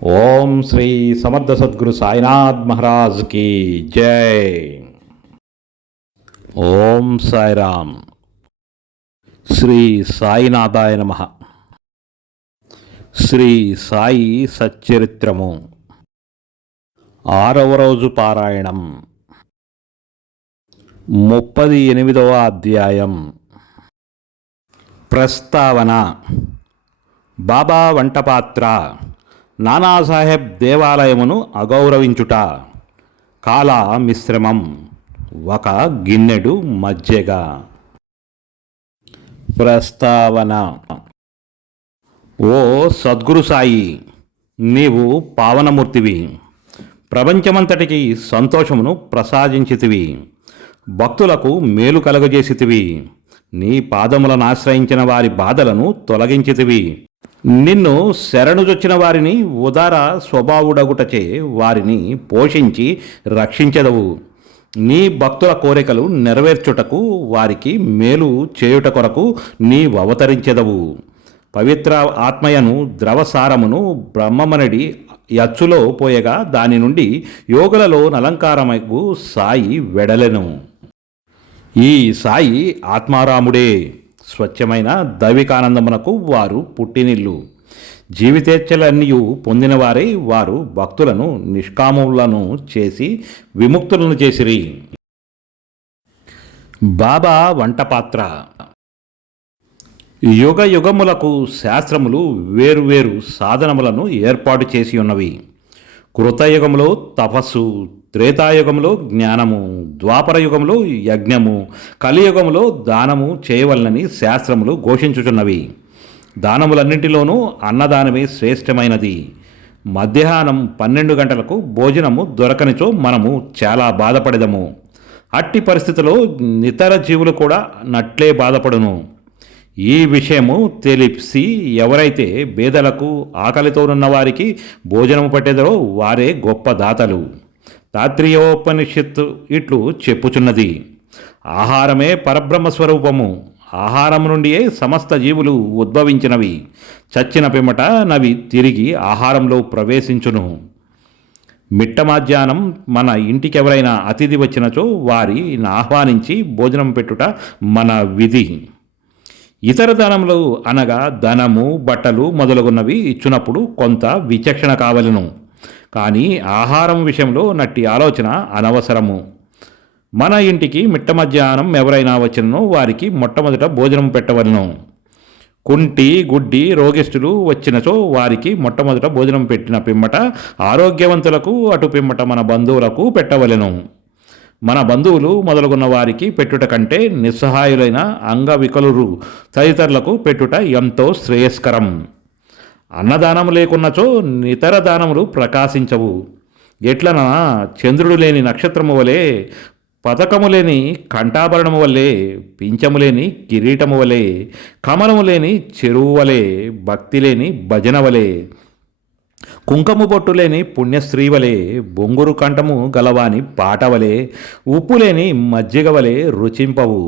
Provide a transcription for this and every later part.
ఓం శ్రీ సమర్థ సద్గురు సాయినాథ్ మహారాజ్ కి జై. ఓం సాయిరామ్. శ్రీ సాయినాథాయ నమః. శ్రీ సాయి సచ్చరిత్రము 6వ రోజు పారాయణం 38వ అధ్యాయం. ప్రస్తావన. బాబా వంటపాత్ర, నానాసాహెబ్ దేవాలయమును అగౌరవించుట, కాల మిశ్రమం, ఒక గిన్నెడు మజ్జిగ. ప్రస్తావన. ఓ సద్గురు సాయి, నీవు పావనమూర్తివి, ప్రపంచమంతటికి సంతోషమును ప్రసాదించితివి, భక్తులకు మేలు కలుగజేసితివి, నీ పాదములను ఆశ్రయించిన వారి బాధలను తొలగించితివి, నిన్ను శరణుజొచ్చిన వారిని ఉదార స్వభావుడగుటచే వారిని పోషించి రక్షించెదవు, నీ భక్తుల కోరికలు నెరవేర్చుటకు వారికి మేలు చేయుట కొరకు నీవవతరించెదవు. పవిత్ర ఆత్మయను ద్రవసారమును బ్రహ్మమనడి అచ్చులో పోయగా దాని నుండి యోగులలో అలంకారమగు సాయి వెడలెను. ఈ సాయి ఆత్మారాముడే. స్వచ్ఛమైన దైవికానందమునకు వారు పుట్టినిల్లు. జీవితేచ్ఛలన్నీ పొందినవారై వారు భక్తులను నిష్కాములను చేసి విముక్తులను చేసిరి. బాబా వంటపాత్ర. యుగ యుగములకు శాస్త్రములు వేరువేరు సాధనములను ఏర్పాటు చేసి ఉన్నవి. కృతయుగములో తపస్సు, త్రేతాయుగంలో జ్ఞానము, ద్వాపర యుగంలో యజ్ఞము, కలియుగంలో దానము చేయవలనని శాస్త్రములు ఘోషించుచున్నవి. దానములన్నింటిలోనూ అన్నదానమే శ్రేష్టమైనది. మధ్యాహ్నం 12 గంటలకు భోజనము దొరకనిచో మనము చాలా బాధపడదము. అట్టి పరిస్థితిలో ఇతర జీవులు కూడా నట్లే బాధపడును. ఈ విషయము తెలిసి ఎవరైతే పేదలకు ఆకలితోనున్న వారికి భోజనము పట్టేదరో వారే గొప్ప దాతలు. తాత్రేయోపనిషత్తు ఇట్లు చెప్పుచున్నది, ఆహారమే పరబ్రహ్మ స్వరూపము, ఆహారం నుండియే సమస్త జీవులు ఉద్భవించినవి, చచ్చిన పిమ్మట నవి తిరిగి ఆహారంలో ప్రవేశించును. మిట్ట మధ్యాహ్నం మన ఇంటికెవరైనా అతిథి వచ్చినచో వారిని ఆహ్వానించి భోజనం పెట్టుట మన విధి. ఇతర దానములు అనగా ధనము, బట్టలు మొదలగున్నవి ఇచ్చినప్పుడు కొంత విచక్షణ కావలను. కానీ ఆహారం విషయంలో నట్టి ఆలోచన అనవసరము. మన ఇంటికి మిట్ట మధ్యాహ్నం ఎవరైనా వచ్చినో వారికి మొట్టమొదట భోజనం పెట్టవలను. కుంటి, గుడ్డి, రోగిష్ఠులు వచ్చినచో వారికి మొట్టమొదట భోజనం పెట్టిన పిమ్మట ఆరోగ్యవంతులకు, అటు పిమ్మట మన బంధువులకు పెట్టవలెను. మన బంధువులు మొదలుగున్న వారికి పెట్టుట కంటే నిస్సహాయులైన అంగవికలురు తదితరులకు పెట్టుట ఎంతో శ్రేయస్కరం. అన్నదానము లేకున్నచో ఇతర దానములు ప్రకాశించవు. ఎట్లనా చంద్రుడు లేని నక్షత్రము వలె, పతకము లేని కంఠాభరణము వలె, పింఛము లేని కిరీటము వలె, కమలము లేని చెరువు వలె, భక్తి లేని భజన వలె, కుంకము బొట్టు లేని పుణ్యస్త్రీ వలె, బొంగురు కంఠము గలవాని పాట వలె, ఉప్పు లేని మజ్జిగ వలె రుచింపవు.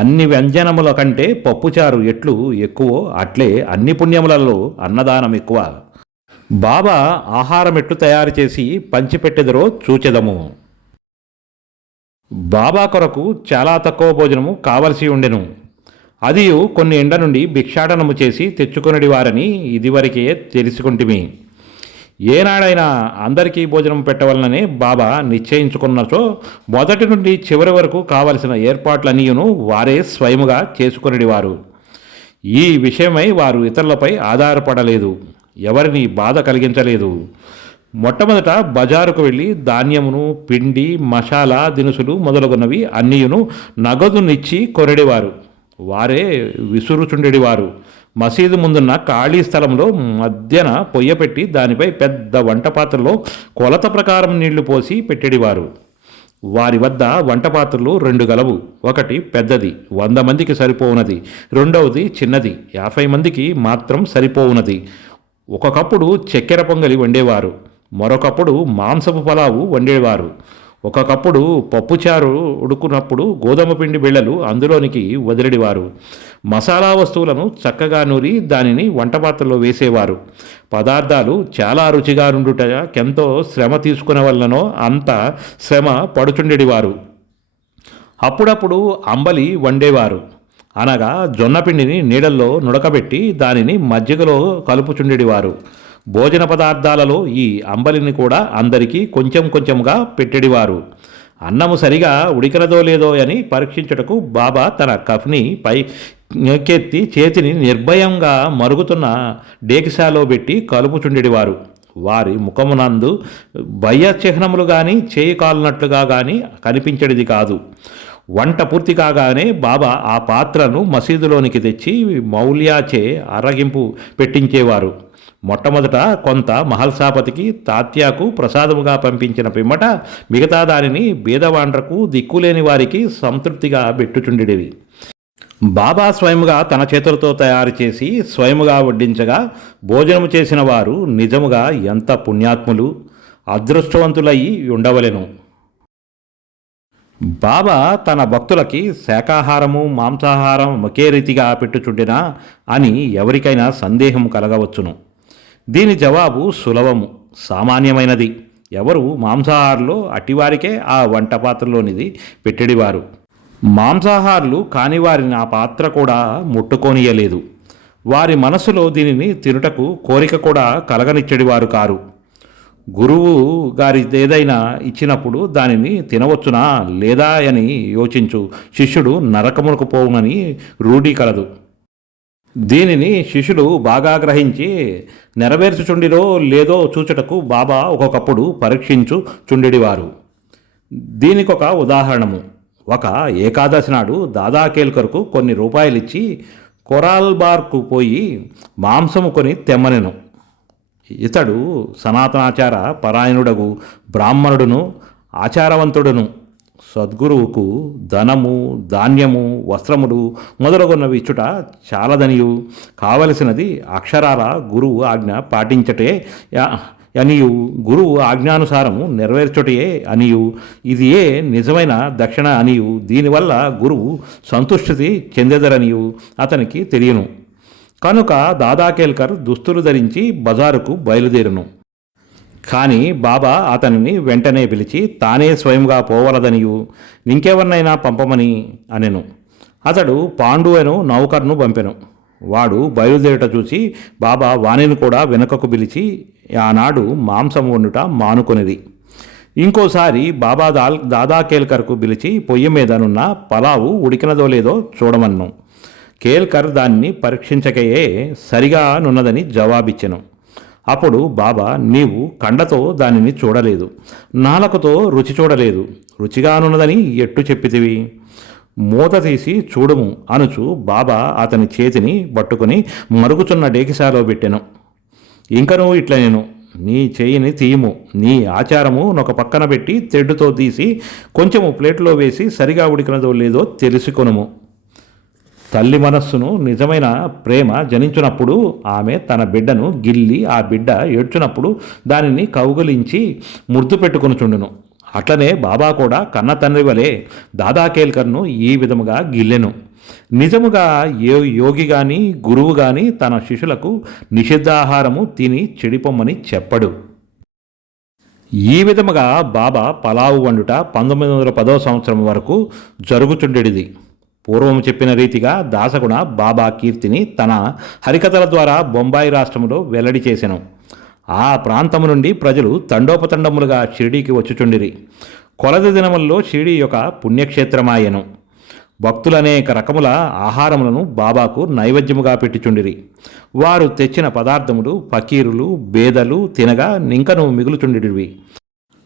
అన్ని వ్యంజనముల కంటే పప్పుచారు ఎట్లు ఎక్కువో అట్లే అన్ని పుణ్యములలో అన్నదానం ఎక్కువ. బాబా ఆహారం ఎట్లు తయారు చేసి పంచిపెట్టెదరో చూచెదము. బాబా కొరకు చాలా తక్కువ భోజనము కావలసి ఉండెను. అది కొన్ని ఎండ నుండి భిక్షాటనము చేసి తెచ్చుకొనిడి వారని ఇదివరకే తెలుసుకుంటిమి. ఏనాడైనా అందరికీ భోజనం పెట్టవలననే బాబా నిశ్చయించుకున్నచో మొదటి నుండి చివరి వరకు కావలసిన ఏర్పాట్లన్నీయును వారే స్వయముగా చేసుకొనిడివారు. ఈ విషయమై వారు ఇతరులపై ఆధారపడలేదు, ఎవరిని బాధ కలిగించలేదు. మొట్టమొదట బజారుకు వెళ్ళి ధాన్యమును, పిండి, మసాలా దినుసులు మొదలగున్నవి అన్నీయును నగదునిచ్చి కొరడివారు. వారే విసురుచుండెడివారు. మసీదు ముందున్న ఖాళీ స్థలంలో మధ్యన పొయ్య పెట్టి దానిపై పెద్ద వంట పాత్రలో కొలత ప్రకారం నీళ్లు పోసి పెట్టేడివారు. వారి వద్ద వంట పాత్రలు 2 గలవు. ఒకటి పెద్దది, 100 మందికి సరిపోవునది. రెండవది చిన్నది, 50 మందికి మాత్రం సరిపోవునది. ఒకప్పుడు చక్కెర పొంగలి వండేవారు, మరొకప్పుడు మాంసపు పలావు వండేవారు. ఒకప్పుడు పప్పుచారు ఉడుకున్నప్పుడు గోధుమ పిండి బిళ్ళలు అందులోనికి వదిలిడివారు. మసాలా వస్తువులను చక్కగా నూరి దానిని వంటపాత్రలో వేసేవారు. పదార్థాలు చాలా రుచిగా నుండుటకెంతో శ్రమ తీసుకునే వల్లనో అంత శ్రమ పడుచుండెడివారు. అప్పుడప్పుడు అంబలి వండేవారు. అనగా జొన్నపిండిని నీడల్లో నుడకబెట్టి దానిని మజ్జిగలో కలుపుచుండెడివారు. భోజన పదార్థాలలో ఈ అంబలిని కూడా అందరికీ కొంచెం కొంచెంగా పెట్టెడివారు. అన్నము సరిగా ఉడికినదో లేదో అని పరీక్షించుటకు బాబా తన కఫ్ని పైకెత్తి చేతిని నిర్భయంగా మరుగుతున్న డేకిసాలో పెట్టి కలుపుచుండెడివారు. వారి ముఖమునందు భయ చిహ్నములు కానీ చేయి కాలునట్లుగా కానీ కనిపించడిది కాదు. వంట పూర్తి కాగానే బాబా ఆ పాత్రను మసీదులోనికి తెచ్చి మౌల్యాచే అరగింపు పెట్టించేవారు. మొట్టమొదట కొంత మహల్సాపతికి తాత్యాకు ప్రసాదముగా పంపించిన పిమ్మట మిగతా దానిని బీదవాండ్రకు దిక్కులేని వారికి సంతృప్తిగా పెట్టుచుండెడివి. బాబా స్వయముగా తన చేతులతో తయారు చేసి స్వయముగా వడ్డించగా భోజనము చేసిన వారు నిజముగా ఎంత పుణ్యాత్ములు, అదృష్టవంతులయ్యి ఉండవలెను. బాబా తన భక్తులకి శాకాహారము మాంసాహారం ఒకే రీతిగా పెట్టుచుండినా అని ఎవరికైనా సందేహం కలగవచ్చును. దీని జవాబు సులభము, సామాన్యమైనది. ఎవరు మాంసాహారులో అటివారికే ఆ వంట పాత్రలోనిది పెట్టెడివారు. మాంసాహారులు కాని వారిని ఆ పాత్ర కూడా ముట్టుకోనియలేదు. వారి మనసులో దీనిని తినుటకు కోరిక కూడా కలగనిచ్చడివారు కారు. గురువు గారి ఏదైనా ఇచ్చినప్పుడు దానిని తినవచ్చునా లేదా అని యోచించు శిష్యుడు నరకమునకు పోవునని రూఢి కలదు. దీనిని శిష్యుడు బాగా గ్రహించి నెరవేర్చుచుండిరో లేదో చూచుటకు బాబా ఒక్కొక్కప్పుడు పరీక్షించుచుండెడివారు. దీనికొక ఉదాహరణము. ఒక ఏకాదశి నాడు దాదా కేల్కర్కు కొన్ని రూపాయలిచ్చి కొరాల్బార్కు పోయి మాంసము కొని తెమ్మనెను. ఇతడు సనాతనాచార పరాయణుడగు బ్రాహ్మణుడును ఆచారవంతుడును. సద్గురువుకు ధనము ధాన్యము వస్త్రములు మొదలగున్నవి ఇచ్చుట చాలదనియు కావలసినది అక్షరాల గురువు ఆజ్ఞ పాటించటే అనియు గురువు ఆజ్ఞానుసారము నెరవేర్చుటయే అనియు ఇది ఏ నిజమైన దక్షిణ అనియు దీనివల్ల గురువు సంతుష్టి చెందెదరనియు అతనికి తెలియను. కనుక దాదాకేల్కర్ దుస్తులు ధరించి బజారుకు బయలుదేరును. కానీ బాబా అతనిని వెంటనే పిలిచి తానే స్వయంగా పోవలదనియు ఇంకెవరినైనా పంపమని అనెను. అతడు పాండు అను నౌకర్ను పంపెను. వాడు బయలుదేరుట చూసి బాబా వాణిని కూడా వెనుకకు పిలిచి ఆనాడు మాంసం వండుట మానుకొనిది. ఇంకోసారి బాబా దాదాకేల్కర్కు పిలిచి పొయ్యి మీదనున్న పలావు ఉడికినదో లేదో చూడమన్ను. కేల్కర్ దాన్ని పరీక్షించకయే సరిగా నున్నదని జవాబిచ్చెను. అప్పుడు బాబా నీవు కండతో దానిని చూడలేదు, నాలుకతో రుచి చూడలేదు, రుచిగానున్నదని ఎట్టు చెప్పితివి? మూత తీసి చూడుము అనుచు బాబా అతని చేతిని పట్టుకుని మరుగుచున్న డేకిసాలో పెట్టెను. ఇంకనూ ఇట్ల నేను నీ చేయిని తీయము, నీ ఆచారము నొక పక్కన పెట్టి తెడ్డుతో తీసి కొంచెము ప్లేట్లో వేసి సరిగా ఉడికినదో లేదో తెలుసుకొనుము. తల్లి మనస్సును నిజమైన ప్రేమ జనించునప్పుడు ఆమె తన బిడ్డను గిల్లి ఆ బిడ్డ ఏడ్చునప్పుడు దానిని కౌగులించి ముద్దు పెట్టుకొనుచుండును. అట్లనే బాబా కూడా కన్న తండ్రి వలె దాదాకేల్కర్ను ఈ విధముగా గిల్లెను. నిజముగా ఏ యోగి కానీ గురువు కానీ తన శిష్యులకు నిషిద్ధాహారము తిని చెడిపోమ్మని చెప్పడు. ఈ విధముగా బాబా పలావు వండుట 1910 సంవత్సరం వరకు జరుగుచుండెడిది. పూర్వం చెప్పిన రీతిగా దాసగుణ బాబా కీర్తిని తన హరికథల ద్వారా బొంబాయి రాష్ట్రంలో వెల్లడి చేసెను. ఆ ప్రాంతము నుండి ప్రజలు తండోపతండములుగా షిరిడీకి వచ్చుచుండిరి. కొలది దినముల్లో షిరిడీ యొక్క పుణ్యక్షేత్రమాయెను. భక్తులనేక రకముల ఆహారములను బాబాకు నైవేద్యముగా పెట్టుచుండిరి. వారు తెచ్చిన పదార్థములు ఫకీరులు బేదలు తినగా నింకను మిగులుచుండిరివి.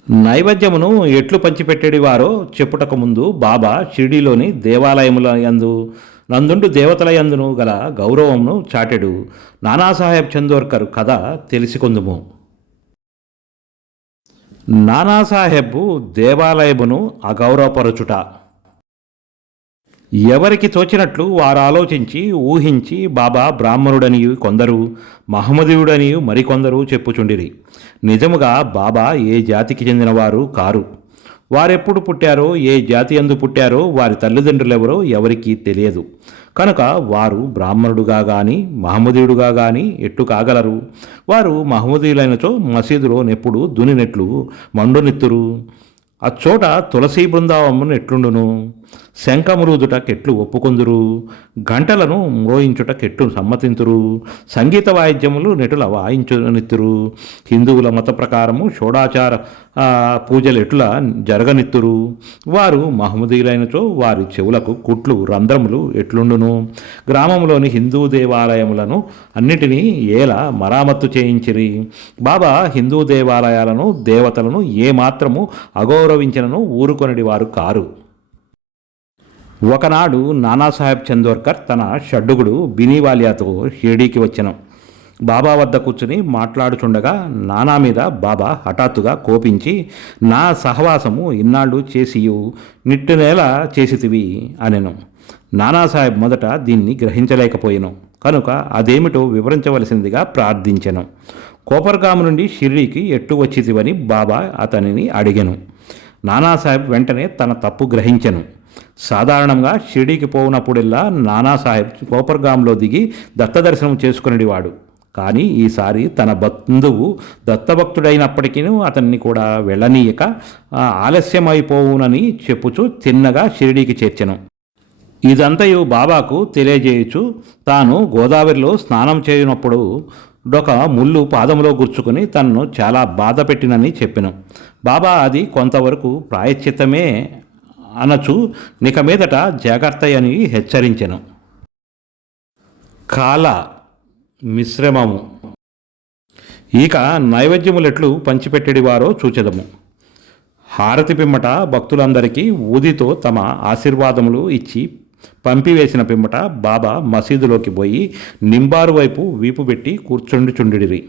నైవేద్యమును ఎట్లు పంచిపెట్టేడివారో చెప్పుటకు ముందు బాబా షిరిడీలోని దేవాలయముల యందు నందుండు దేవతల యందును గల గౌరవమును చాటెడు. నానాసాహెబ్ చందోర్కర్ కథ తెలిసికొందుము. నానాసాహెబ్ దేవాలయమును అగౌరవపరచుట. ఎవరికి తోచినట్లు వారు ఆలోచించి ఊహించి బాబా బ్రాహ్మణుడని కొందరు, మహమ్మదీయుడని మరికొందరు చెప్పుచుండిరి. నిజముగా బాబా ఏ జాతికి చెందినవారు కారు. వారెప్పుడు పుట్టారో, ఏ జాతి యందు పుట్టారో, వారి తల్లిదండ్రులెవరో ఎవరికీ తెలియదు. కనుక వారు బ్రాహ్మణుడుగా గాని మహమ్మదీయుడుగా గాని ఎట్టు కాగలరు? వారు మహమ్మదీయులైనచో మసీదులో నెప్పుడు దునినెట్లు మండునెత్తురు. అచ్చోట తులసీ బృందావమును ఎట్లుండును? శంఖమురుదుటకెట్లు ఒప్పుకొందురు? గంటలను మ్రోయించుటకెట్లు సమ్మతింతురు? సంగీత వాయిద్యములు నెటుల వాయించునిత్తురు? హిందువుల మత ప్రకారము షోడాచార పూజలు ఎట్లా జరగనిత్తురు? వారు మహమ్మదీయులైనచో వారి చెవులకు కుట్లు రంధ్రములు ఎట్లుండును? గ్రామంలోని హిందూ దేవాలయములను అన్నిటినీ ఏలా మరామత్తు చేయించిరి? బాబా హిందూ దేవాలయాలను దేవతలను ఏమాత్రము అగౌరవించినను ఊరుకొనడి వారు కారు. ఒకనాడు నానాసాహెబ్ చందోర్కర్ తన షడ్డుగుడు బినీవాలియాతో షిర్డీకి వచ్చెను. బాబా వద్ద కూర్చుని మాట్లాడుచుండగా నానా మీద బాబా హఠాత్తుగా కోపించి, నా సహవాసము ఇన్నాళ్ళు చేసియు నిట్టునేలా చేసితివి అనెను. నానాసాహెబ్ మొదట దీన్ని గ్రహించలేకపోయెను. కనుక అదేమిటో వివరించవలసిందిగా ప్రార్థించెను. కోపర్గాము నుండి షిర్డీకి ఎట్టు వచ్చితివని బాబా అతనిని అడిగెను. నానాసాహెబ్ వెంటనే తన తప్పు గ్రహించెను. సాధారణంగా షిర్డీకి పోవునప్పుడెల్లా నానాసాహెబ్ కోపర్గాంలో దిగి దత్తదర్శనం చేసుకునేవాడు. కానీ ఈసారి తన బంధువు దత్తభక్తుడైనప్పటికీ అతన్ని కూడా వెళ్ళనీయక ఆలస్యమైపోవునని చెప్పుచూ తిన్నగా షిర్డీకి చేర్చెను. ఇదంతయు బాబాకు తెలియజేయచ్చు తాను గోదావరిలో స్నానం చేయనప్పుడు డొక ముళ్ళు పాదములో గుర్చుకుని తనను చాలా బాధ పెట్టినని చెప్పెను. బాబా అది కొంతవరకు ప్రాయశ్చిత్తమే అనచు నిక మీదట జాగ్రత్త అని హెచ్చరించెను. కాల మిశ్రమము. ఇక నైవేద్యములెట్లు పంచిపెట్టెడివారో చూచెదము. హారతి పిమ్మట భక్తులందరికీ ఊదితో తమ ఆశీర్వాదములు ఇచ్చి పంపివేసిన పిమ్మట బాబా మసీదులోకి పోయి నింబారు వైపు వీపు పెట్టి కూర్చుండిచుండిరి.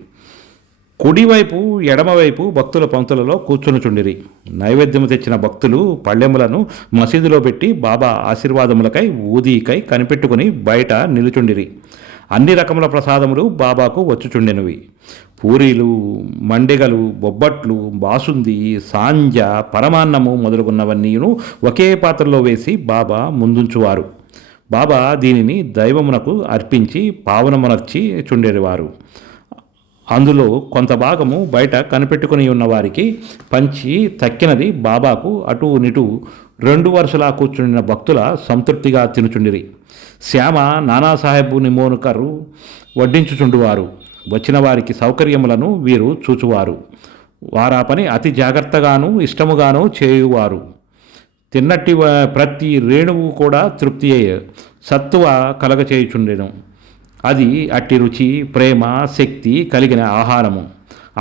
కుడివైపు ఎడమవైపు భక్తుల పంక్తులలో కూర్చునుచుండిరి. నైవేద్యము తెచ్చిన భక్తులు పళ్ళెములను మసీదులో పెట్టి బాబా ఆశీర్వాదములకై ఊదీకై కనిపెట్టుకుని బయట నిలుచుండిరి. అన్ని రకముల ప్రసాదములు బాబాకు వచ్చుచుండెనువి. పూరీలు, మండిగలు, బొబ్బట్లు, బాసుంది, సాంజ, పరమాన్నము మొదలుగున్నవన్నీను ఒకే పాత్రలో వేసి బాబా ముందుంచువారు. బాబా దీనిని దైవమునకు అర్పించి పావనమునర్చి చుండేవారు. అందులో కొంత భాగము బయట కనిపెట్టుకుని ఉన్న వారికి పంచి తక్కినది బాబాకు అటు నిటు 2 వరుసలా కూర్చుండిన భక్తుల సంతృప్తిగా తినుచుండిరి. శ్యామ నానాసాహెబ్ నిమోనుకరు వడ్డించుచుండువారు. వచ్చిన వారికి సౌకర్యములను వీరు చూచువారు. వారా పని అతి జాగ్రత్తగాను ఇష్టముగాను చేయువారు. తిన్నట్టి ప్రతి రేణువు కూడా తృప్తి అయ్యే సత్తువ కలగచేయుచుండెను. అది అట్టి రుచి, ప్రేమ, శక్తి కలిగిన ఆహారము.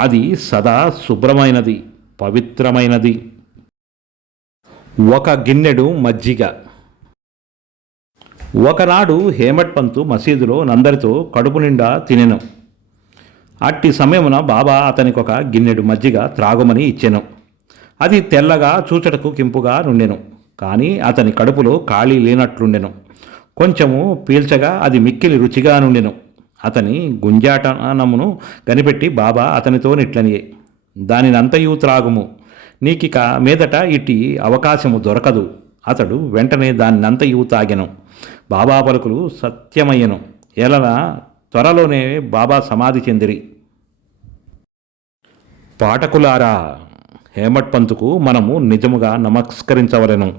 అది సదా శుభ్రమైనది, పవిత్రమైనది. ఒక గిన్నెడు మజ్జిగ. ఒకనాడు హేమట్ పంతు మసీదులో నందరితో కడుపు నిండా తినెను. అట్టి సమయమున బాబా అతనికి ఒక గిన్నెడు మజ్జిగ త్రాగుమని ఇచ్చెను. అది తెల్లగా చూచటకు కింపుగా నుండెను. కానీ అతని కడుపులో ఖాళీ లేనట్లుండెను. కొంచెము పీల్చగా అది మిక్కిలి రుచిగా నుండెను. అతని గుంజాటనమును కనిపెట్టి బాబా అతనితో నిట్లనియే, దానినంతయు త్రాగుము, నీకిక మీదట ఇట్టి అవకాశము దొరకదు. అతడు వెంటనే దాన్నంతయు తాగెను. బాబా పలుకులు సత్యమయ్యను. ఎలన త్వరలోనే బాబా సమాధి చెందిరి. పాఠకులారా, హేమట్ పంతుకు మనము నిజముగా నమస్కరించవలెను.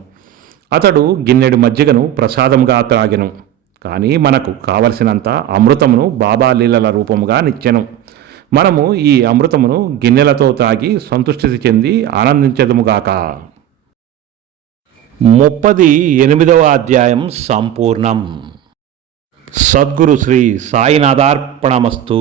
అతడు గిన్నెడు మజ్జిగను ప్రసాదముగా త్రాగెను. కానీ మనకు కావలసినంత అమృతమును బాబా లీలల రూపముగా నిచ్చెను. మనము ఈ అమృతమును గిన్నెలతో తాగి సంతుష్టి చెంది ఆనందించదుముగాక. 38వ అధ్యాయం సంపూర్ణం. సద్గురు శ్రీ సాయినాథార్పణమస్తు.